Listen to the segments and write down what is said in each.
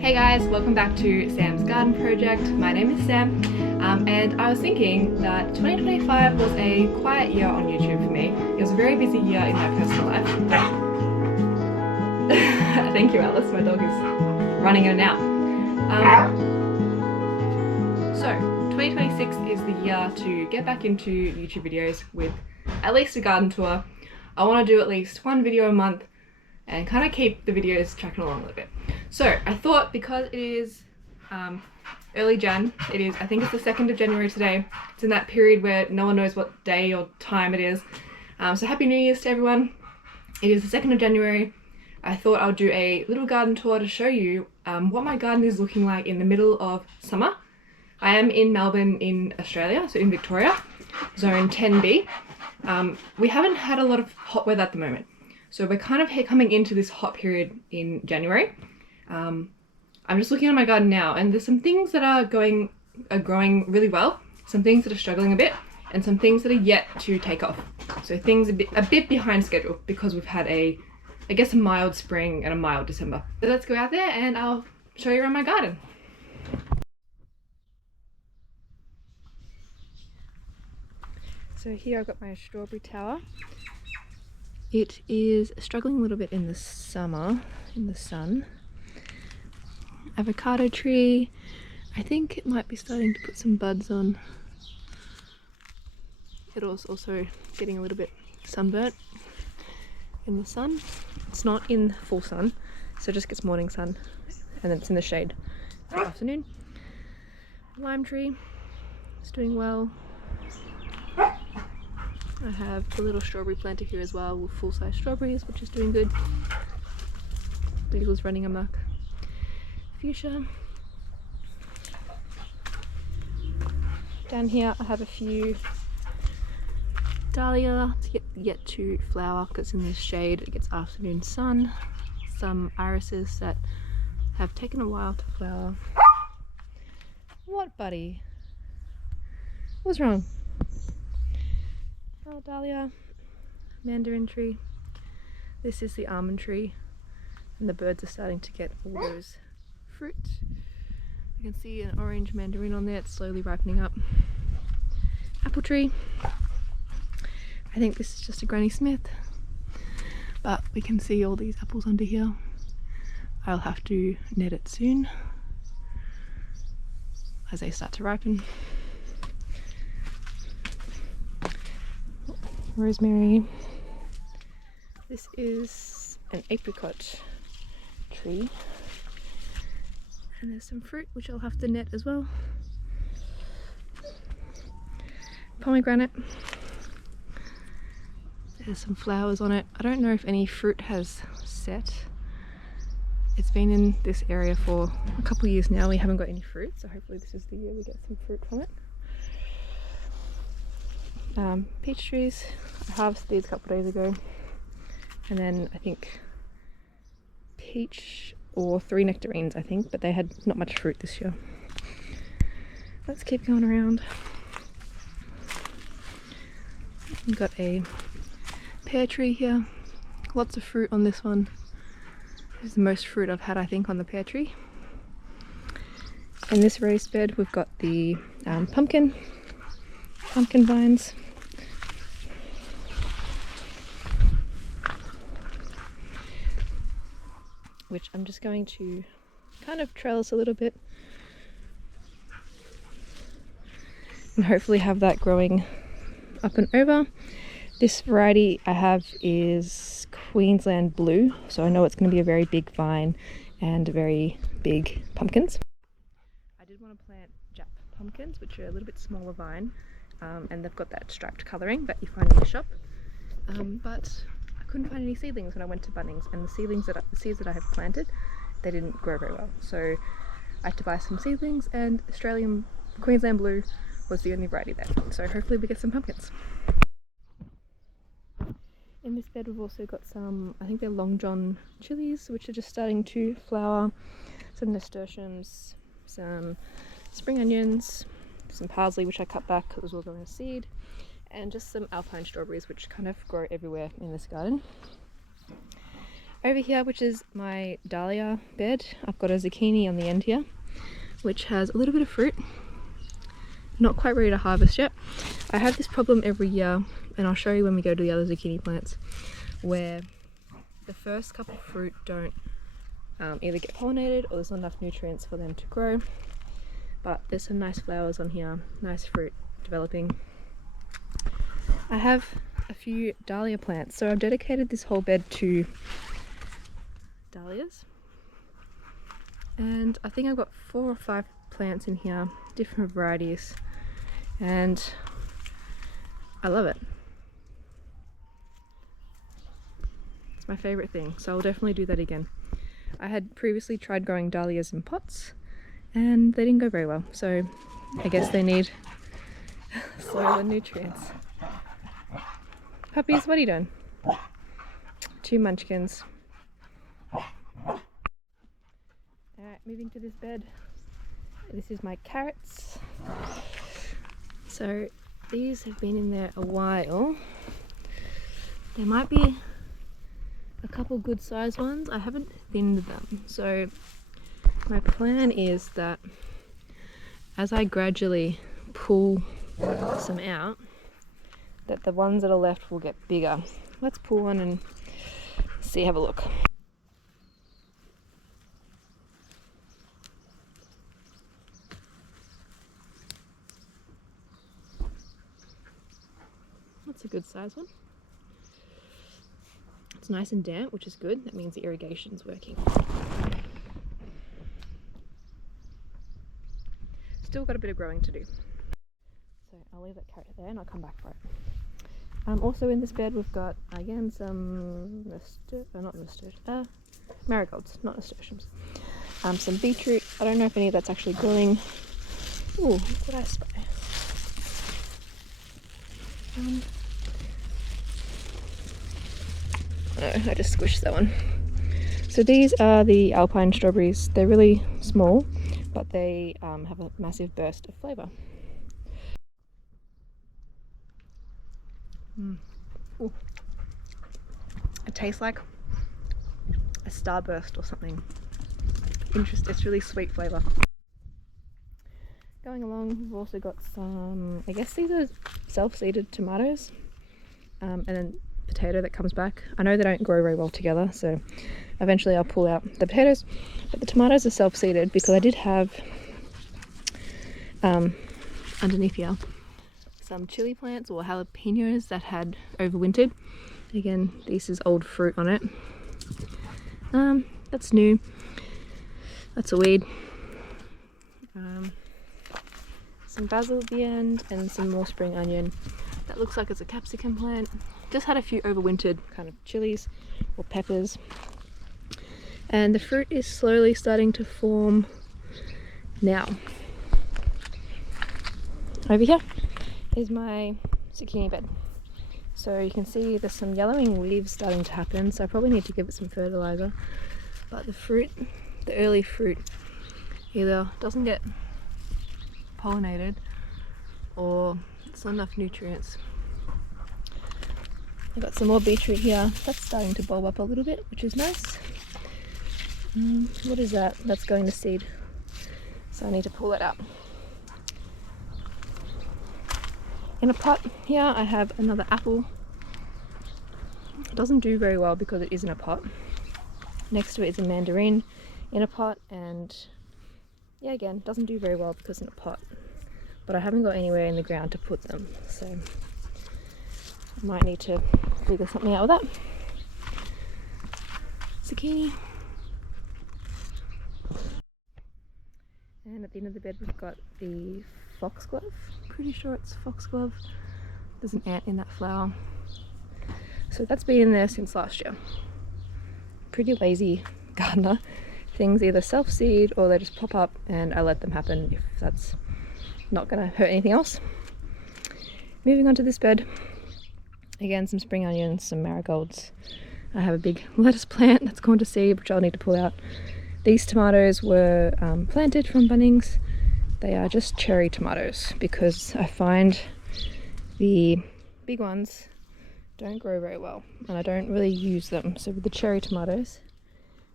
Hey guys, welcome back to Sam's Garden Project. My name is Sam, and I was thinking that 2025 was a quiet year on YouTube for me. It was a very busy year in my personal life. Thank you, Alice. My dog is running in and out. So 2026 is the year to get back into YouTube videos with at least a garden tour. I want to do at least one video a month and kind of keep the videos tracking along a little bit. So I thought, because it is early Jan, I think it's the 2nd of January today. It's in that period where no one knows what day or time it is. So Happy New Year's to everyone. It is the 2nd of January. I thought I'll do a little garden tour to show you what my garden is looking like in the middle of summer. I am in Melbourne in Australia, so in Victoria, zone 10B. We haven't had a lot of hot weather at the moment. So we're kind of coming into this hot period in January. I'm just looking at my garden now, and there's some things that are growing really well, some things that are struggling a bit, and some things that are yet to take off. So things a bit behind schedule because we've had I guess a mild spring and a mild December. So let's go out there and I'll show you around my garden. So here I've got my strawberry tower. It is struggling a little bit in the summer, in the sun. Avocado tree, I think it might be starting to put some buds on. It was also getting a little bit sunburnt in the sun. It's not in full sun, so it just gets morning sun, and then it's in the shade in the afternoon. Lime tree is doing well. I have a little strawberry planter here as well with full-size strawberries, which is doing good. Beagle's running amok. Fuchsia. Down here I have a few dahlia yet to flower because it's in the shade, it gets afternoon sun. Some irises that have taken a while to flower. What, buddy? What's wrong? Oh, dahlia, mandarin tree. This is the almond tree, and the birds are starting to get all those fruit. You can see an orange mandarin on there, it's slowly ripening up. Apple tree. I think this is just a Granny Smith, but we can see all these apples under here. I'll have to net it soon as they start to ripen. Rosemary. This is an apricot tree, and there's some fruit which I'll have to net as well. Pomegranate. There's some flowers on it. I don't know if any fruit has set. It's been in this area for a couple of years now. We haven't got any fruit, so hopefully this is the year we get some fruit from it. Peach trees. I harvested these a couple of days ago, and then I think peach or 3 nectarines, I think, but they had not much fruit this year. Let's keep going around. We've got a pear tree here. Lots of fruit on this one. This is the most fruit I've had, I think, on the pear tree. In this raised bed we've got the pumpkin vines. Which I'm just going to kind of trellis a little bit and hopefully have that growing up and over. This variety I have is Queensland Blue, so I know it's going to be a very big vine and very big pumpkins. I did want to plant Jap pumpkins, which are a little bit smaller vine, and they've got that striped colouring that you find in the shop, but I couldn't find any seedlings when I went to Bunnings, and the seeds that I have planted, they didn't grow very well, so I had to buy some seedlings, and Queensland Blue was the only variety there, so hopefully we get some pumpkins. In this bed we've also got some, I think they're Long John chilies, which are just starting to flower, some nasturtiums, some spring onions, some parsley which I cut back because it was all going to seed, and just some alpine strawberries which kind of grow everywhere in this garden. Over here, which is my dahlia bed, I've got a zucchini on the end here, which has a little bit of fruit. Not quite ready to harvest yet. I have this problem every year, and I'll show you when we go to the other zucchini plants, where the first couple of fruit don't either get pollinated or there's not enough nutrients for them to grow. But there's some nice flowers on here, nice fruit developing. I have a few dahlia plants, so I've dedicated this whole bed to dahlias, and I think I've got 4 or 5 plants in here, different varieties, and I love it. It's my favorite thing, so I'll definitely do that again. I had previously tried growing dahlias in pots and they didn't go very well, so I guess they need soil and nutrients. Puppies, what are you doing? 2 munchkins. Alright, moving to this bed. This is my carrots. So these have been in there a while. There might be a couple good sized ones. I haven't thinned them. So my plan is that as I gradually pull some out, that the ones that are left will get bigger. Let's pull one and see, have a look. That's a good size one. It's nice and damp, which is good. That means the irrigation's working. Still got a bit of growing to do. So I'll leave that carrot there and I'll come back for it. Also in this bed we've got, again, some marigolds, not nasturtiums. Some beetroot. I don't know if any of that's actually growing. Ooh, look what I spy. No, I just squished that one. So these are the alpine strawberries. They're really small, but they have a massive burst of flavour. It tastes like a starburst or something. Interesting. It's really sweet flavour. Going along, we've also got some, I guess these are self-seeded tomatoes, and then potato that comes back. I know they don't grow very well together, so eventually I'll pull out the potatoes, but the tomatoes are self-seeded because I did have underneath here some chili plants or jalapenos that had overwintered. Again, this is old fruit on it. That's new. That's a weed. Some basil at the end and some more spring onion. That looks like it's a capsicum plant. Just had a few overwintered kind of chilies or peppers. And the fruit is slowly starting to form now. Over here is my zucchini bed. So you can see there's some yellowing leaves starting to happen, so I probably need to give it some fertilizer. But the fruit, the early fruit, either doesn't get pollinated or it's not enough nutrients. I've got some more beetroot here. That's starting to bulb up a little bit, which is nice. What is that? That's going to seed. So I need to pull it out. In a pot here I have another apple. It doesn't do very well because it is in a pot. Next to it is a mandarin in a pot, and yeah, again, doesn't do very well because in a pot. But I haven't got anywhere in the ground to put them, so I might need to figure something out with that. Zucchini. And at the end of the bed we've got the foxglove. Pretty sure it's foxglove. There's an ant in that flower. So that's been in there since last year. Pretty lazy gardener. Things either self-seed or they just pop up and I let them happen if that's not going to hurt anything else. Moving on to this bed. Again, some spring onions, some marigolds. I have a big lettuce plant that's gone to seed, which I'll need to pull out. These tomatoes were planted from Bunnings. They are just cherry tomatoes because I find the big ones don't grow very well and I don't really use them. So with the cherry tomatoes,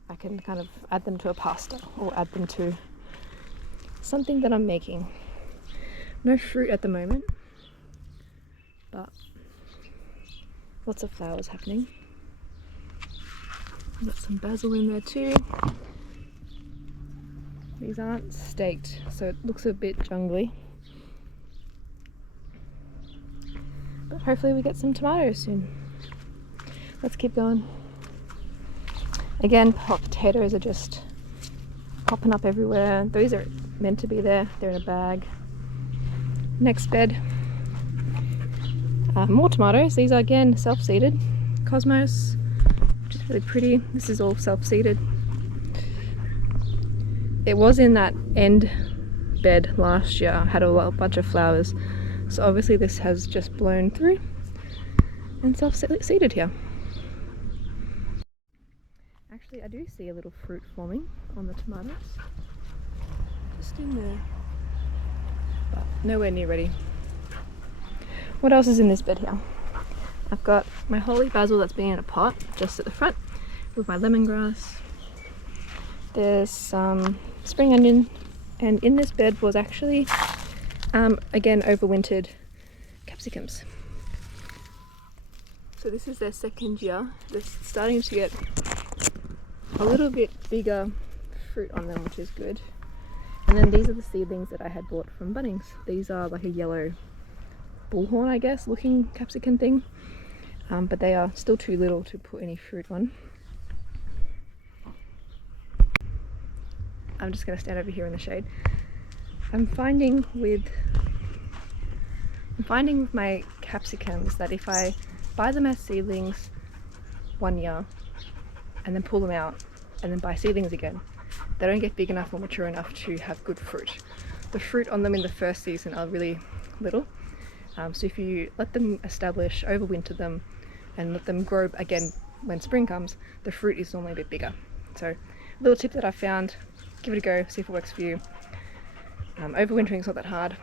I can kind of add them to a pasta or add them to something that I'm making. No fruit at the moment, but lots of flowers happening. Got some basil in there too. These aren't staked, so it looks a bit jungly. But hopefully we get some tomatoes soon. Let's keep going. Again, hot potatoes are just popping up everywhere. These are meant to be there. They're in a bag. Next bed. More tomatoes. These are again self-seeded. Cosmos, which is really pretty. This is all self-seeded. It was in that end bed last year. Had a bunch of flowers. So obviously this has just blown through and self-seeded here. Actually, I do see a little fruit forming on the tomatoes. Just in there. But nowhere near ready. What else is in this bed here? I've got my holy basil that's been in a pot just at the front with my lemongrass. There's some spring onion, and in this bed was actually again overwintered capsicums. So this is their second year. They're starting to get a little bit bigger fruit on them, which is good. And then these are the seedlings that I had bought from Bunnings. These are like a yellow bullhorn, I guess, looking capsicum thing, but they are still too little to put any fruit on. I'm just going to stand over here in the shade. I'm finding with my capsicums that if I buy them as seedlings 1 year and then pull them out and then buy seedlings again, they don't get big enough or mature enough to have good fruit. The fruit on them in the first season are really little. So if you let them establish, overwinter them, and let them grow again when spring comes, the fruit is normally a bit bigger. So a little tip that I found, give it a go, see if it works for you. Overwintering is not that hard,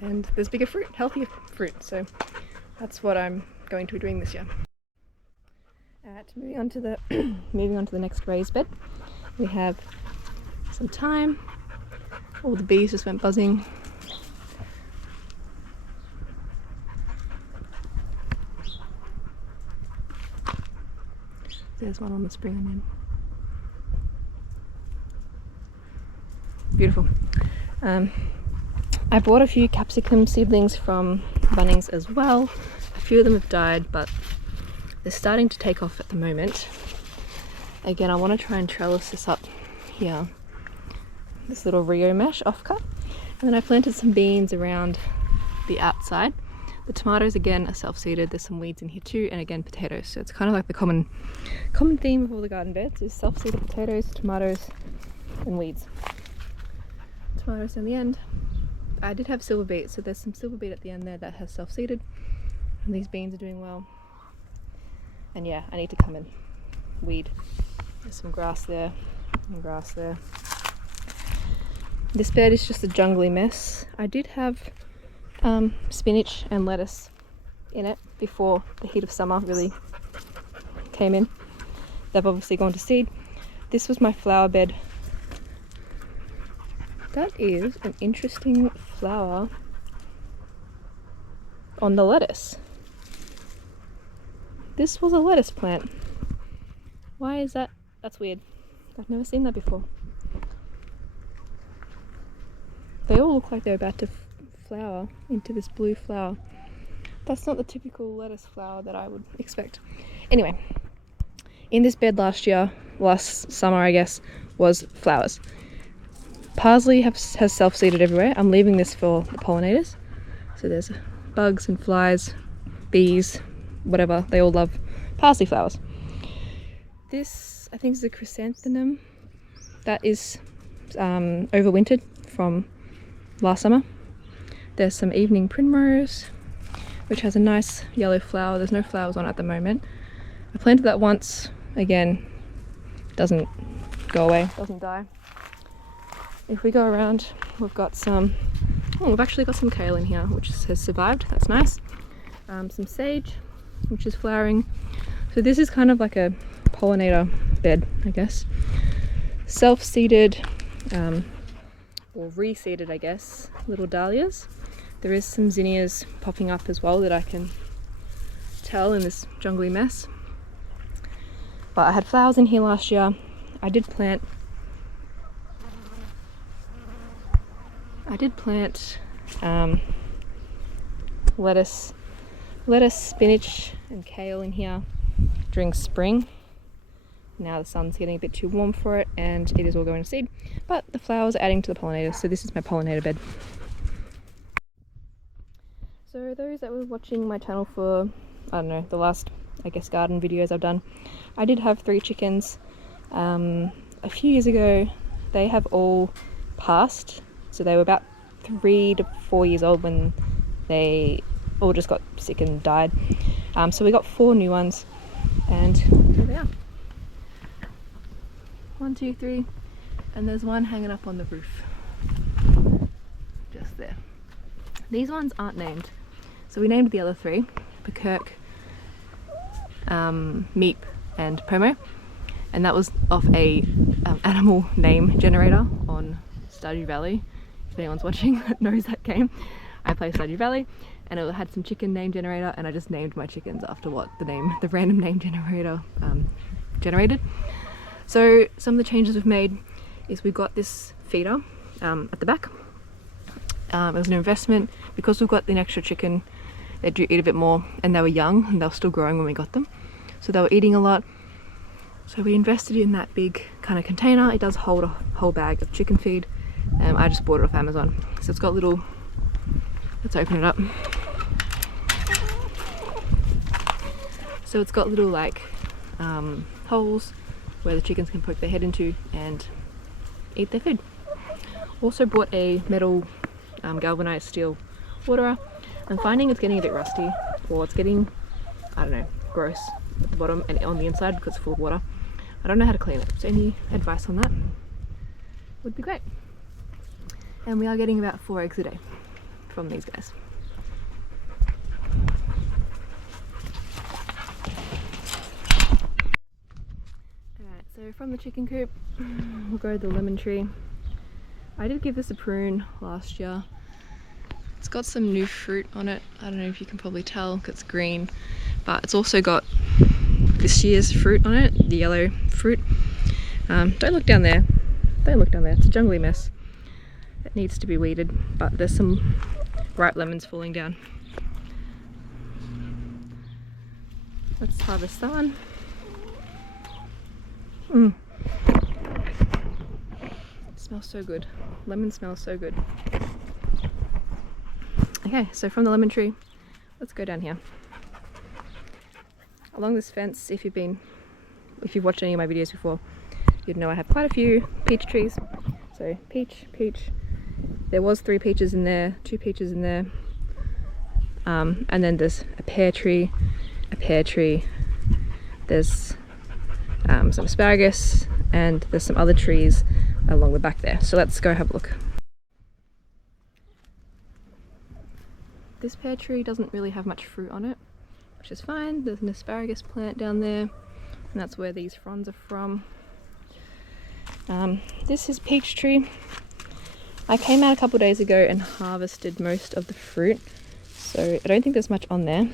and there's bigger fruit, healthier fruit, so that's what I'm going to be doing this year. Alright, moving on to the next raised bed. We have some thyme. All the bees just went buzzing. There's one on the spring onion. Beautiful. I bought a few capsicum seedlings from Bunnings as well. A few of them have died, but they're starting to take off at the moment. Again, I want to try and trellis this up here. This little Rio mesh offcut. And then I planted some beans around the outside. The tomatoes again are self-seeded. There's some weeds in here too, and again potatoes. So it's kind of like the common theme of all the garden beds is self-seeded potatoes, tomatoes, and weeds. Tomatoes in the end. I did have silver beet, so there's some silver beet at the end there that has self-seeded, and these beans are doing well. And yeah, I need to come and weed. There's some grass there and grass there. This bed is just a jungly mess. I did have spinach and lettuce in it before the heat of summer really came in. They've obviously gone to seed. This was my flower bed. That is an interesting flower on the lettuce. This was a lettuce plant. Why is that? That's weird. I've never seen that before. They all look like they're about to flower into this blue flower. That's not the typical lettuce flower that I would expect. Anyway, in this bed last summer I guess, was flowers. Parsley has self-seeded everywhere. I'm leaving this for the pollinators. So there's bugs and flies, bees, whatever. They all love parsley flowers. This, I think, is a chrysanthemum that is overwintered from last summer. There's some evening primrose, which has a nice yellow flower. There's no flowers on it at the moment. I planted that once. Again, doesn't go away, doesn't die. If we go around, we've got we've actually got some kale in here, which has survived. That's nice. Some sage, which is flowering. So this is kind of like a pollinator bed, I guess. Self-seeded, or reseeded, I guess, little dahlias. There is some zinnias popping up as well that I can tell in this jungly mess. But I had flowers in here last year. I did plant lettuce, spinach and kale in here during spring. Now the sun's getting a bit too warm for it and it is all going to seed, but the flowers are adding to the pollinators, so this is my pollinator bed. So those that were watching my channel for, I don't know, the last, I guess, garden videos I've done, I did have 3 chickens. A few years ago they have all passed, so they were about 3 to 4 years old when they all just got sick and died. So we got 4 new ones, and here they are. 1, 2, 3, and there's one hanging up on the roof, just there. These ones aren't named, so we named the other 3, Bekirk, Meep and Pomo, and that was off a animal name generator on Stardew Valley. If anyone's watching that knows that game, I play Stardew Valley, and it had some chicken name generator, and I just named my chickens after what the random name generator generated. So some of the changes we've made is we got this feeder at the back. It was an investment because we've got an extra chicken. They do eat a bit more, and they were young and they were still growing when we got them, so they were eating a lot. So we invested in that big kind of container. It does hold a whole bag of chicken feed. I just bought it off Amazon. So it's got little, let's open it up. So it's got little like holes where the chickens can poke their head into and eat their food. Also bought a metal galvanized steel waterer. I'm finding it's getting a bit rusty, or it's getting, I don't know, gross at the bottom and on the inside because it's full of water. I don't know how to clean it, so any advice on that would be great. And we are getting about 4 eggs a day from these guys. So from the chicken coop, we'll go to the lemon tree. I did give this a prune last year. It's got some new fruit on it. I don't know if you can probably tell because it's green, but it's also got this year's fruit on it, the yellow fruit. Don't look down there. Don't look down there. It's a jungly mess. It needs to be weeded, but there's some ripe lemons falling down. Let's harvest that one. It smells so good. Lemon smells so good. Okay, so from the lemon tree, let's go down here. Along this fence, if you've watched any of my videos before, you'd know I have quite a few peach trees. So peach. There was 3 peaches in there, 2 peaches in there. And then there's a pear tree. There's some asparagus, and there's some other trees along the back there. So let's go have a look. This pear tree doesn't really have much fruit on it, which is fine. There's an asparagus plant down there, and that's where these fronds are from. This is peach tree. I came out a couple days ago and harvested most of the fruit, so I don't think there's much on there.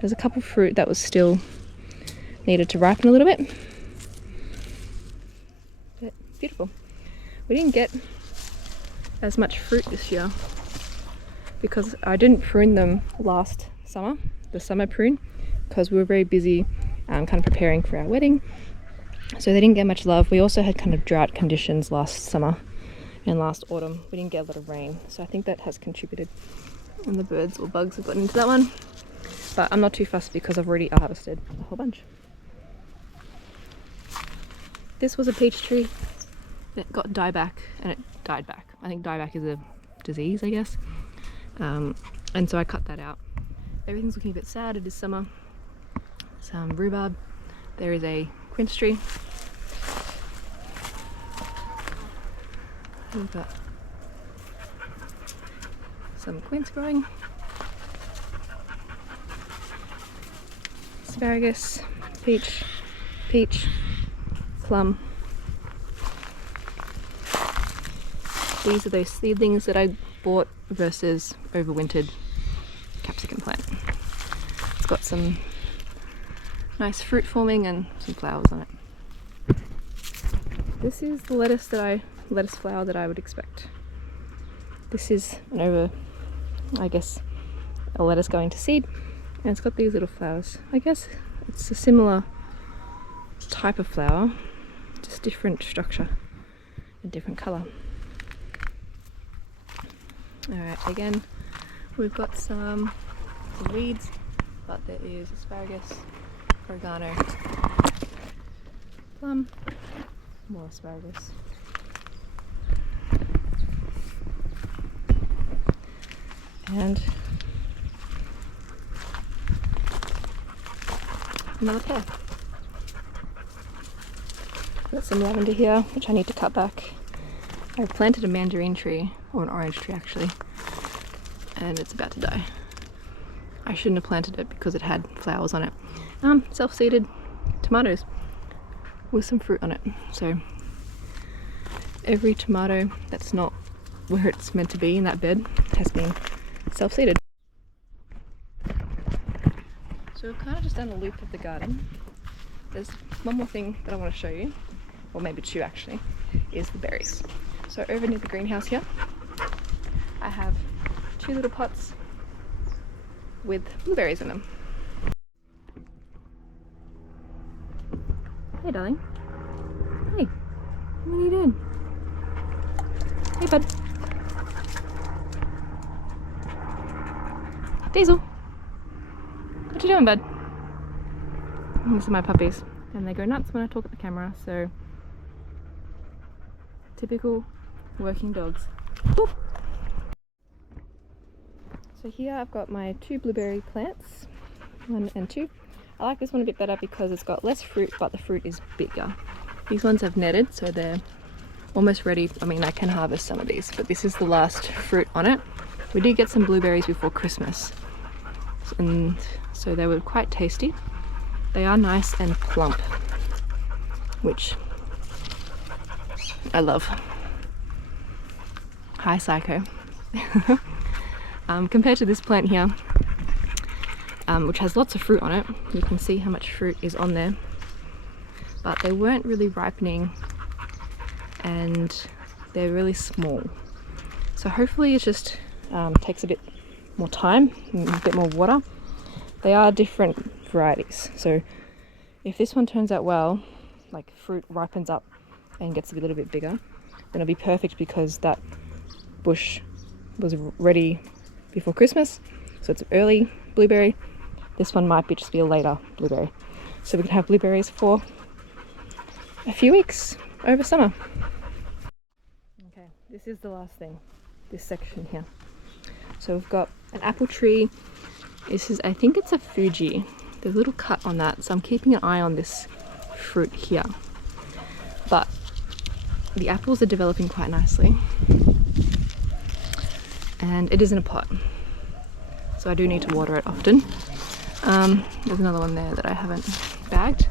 There's a couple fruit that was still needed to ripen a little bit. But beautiful. We didn't get as much fruit this year because I didn't prune them last summer, the summer prune, because we were very busy kind of preparing for our wedding. So they didn't get much love. We also had kind of drought conditions last summer and last autumn. We didn't get a lot of rain, so I think that has contributed. And the birds or bugs have gotten into that one. But I'm not too fussed because I've already harvested a whole bunch. This was a peach tree that got dieback, and it died back. I think dieback is a disease, I guess. And so I cut that out. Everything's looking a bit sad. It is summer. Some rhubarb. There is a quince tree. We've got some quince growing. asparagus, peach, peach, plum. These are those seedlings that I bought versus overwintered capsicum plant. It's got some nice fruit forming and some flowers on it. This is the lettuce flower that I would expect. This is I guess, a lettuce going to seed, and it's got these little flowers. I guess it's a similar type of flower, just different structure and different colour. Alright, again, we've got some weeds, but there is asparagus, oregano, plum, more asparagus. And another pear. Got some lavender here, which I need to cut back. I've planted a mandarin tree, or an orange tree actually, and it's about to die. I shouldn't have planted it because it had flowers on it. Self-seeded tomatoes with some fruit on it. So every tomato that's not where it's meant to be in that bed has been self-seeded. So we've kind of just done a loop of the garden. There's one more thing that I want to show you, or maybe two actually, is the berries. So over near the greenhouse here, I have two little pots with blueberries in them. Hey darling. Hey, what are you doing? Hey bud. Diesel, what you doing, bud? These are my puppies, and they go nuts when I talk at the camera, so typical working dogs. Woo! So here I've got my two blueberry plants, 1 and 2. I like this one a bit better because it's got less fruit, but the fruit is bigger. These ones have netted, so they're almost ready. I mean, I can harvest some of these, but this is the last fruit on it. We did get some blueberries before Christmas, and so they were quite tasty. They are nice and plump, which I love. Hi Psycho. Compared to this plant here, which has lots of fruit on it, you can see how much fruit is on there, but they weren't really ripening and they're really small. So hopefully it just takes a bit more time and a bit more water. They are different varieties, so if this one turns out well, like fruit ripens up and gets a little bit bigger, then it'll be perfect because that bush was ready before Christmas, so it's early blueberry. This one might just be a later blueberry, so we can have blueberries for a few weeks over summer. Okay, this is the last thing, this section here. So we've got an apple tree. This is, I think it's a Fuji. There's a little cut on that, so I'm keeping an eye on this fruit here. But the apples are developing quite nicely. And it is in a pot, so I do need to water it often. There's another one there that I haven't bagged,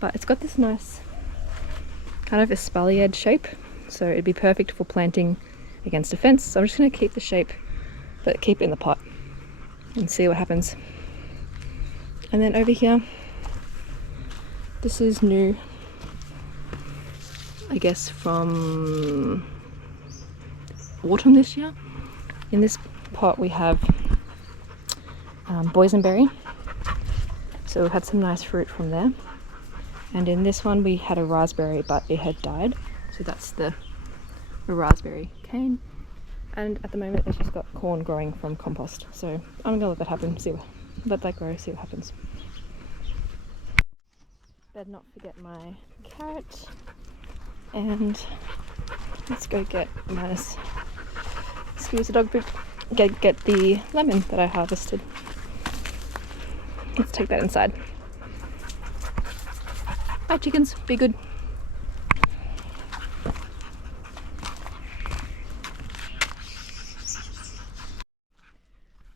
but it's got this nice kind of espaliered shape, so it'd be perfect for planting against a fence. So I'm just going to keep the shape, but keep it in the pot and see what happens. And then over here, this is new, I guess from autumn this year. In this pot we have boysenberry, so we've had some nice fruit from there. And in this one we had a raspberry, but it had died, so that's the raspberry cane. And at the moment it's just got corn growing from compost, so I'm gonna let that happen, let that grow, see what happens. Better not forget my carrot, and let's go get Minus. Excuse the dog poop. Get the lemon that I harvested. Let's take that inside. Bye chickens, be good.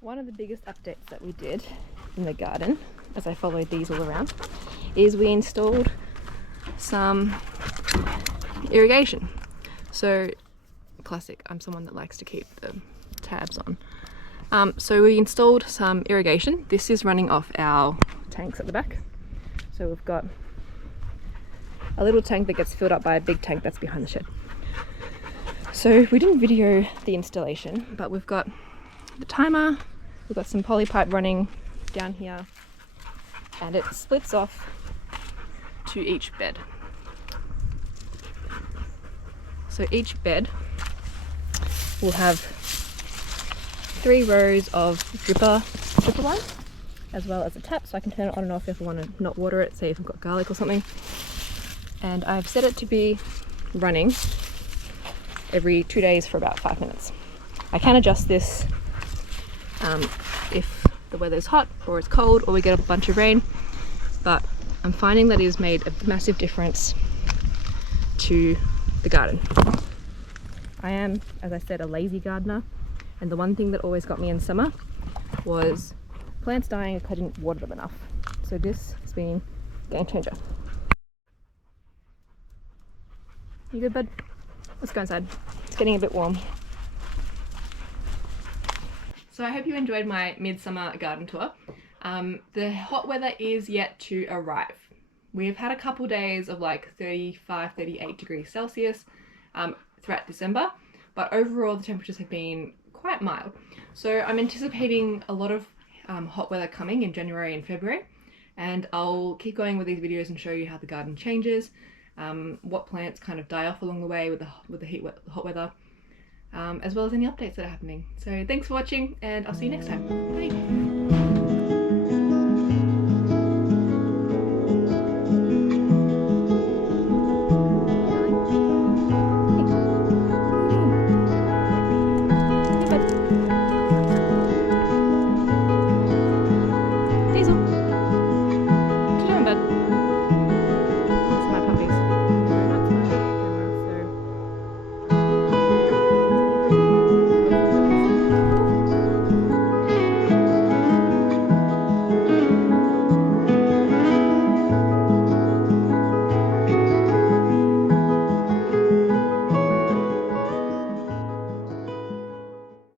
One of the biggest updates that we did in the garden, as I followed these all around, is we installed some irrigation. So classic, I'm someone that likes to keep the tabs on. So we installed some irrigation. This is running off our tanks at the back. So we've got a little tank that gets filled up by a big tank that's behind the shed. So we didn't video the installation, but we've got the timer, we've got some poly pipe running down here, and it splits off to each bed. So each bed will have 3 rows of dripper lines, as well as a tap, so I can turn it on and off if I want to not water it, say if I've got garlic or something. And I've set it to be running every 2 days for about 5 minutes. I can adjust this if the weather's hot or it's cold or we get a bunch of rain, but I'm finding that it has made a massive difference to the garden. I am, as I said, a lazy gardener, and the one thing that always got me in summer was plants dying if I didn't water them enough. So this has been a game changer. You good, bud? Let's go inside. It's getting a bit warm. So I hope you enjoyed my midsummer garden tour. The hot weather is yet to arrive. We've had a couple days of like 35, 38 degrees Celsius throughout December, but overall the temperatures have been quite mild. So I'm anticipating a lot of hot weather coming in January and February, and I'll keep going with these videos and show you how the garden changes, what plants kind of die off along the way with the hot weather, as well as any updates that are happening. So thanks for watching, and I'll see you next time. Bye!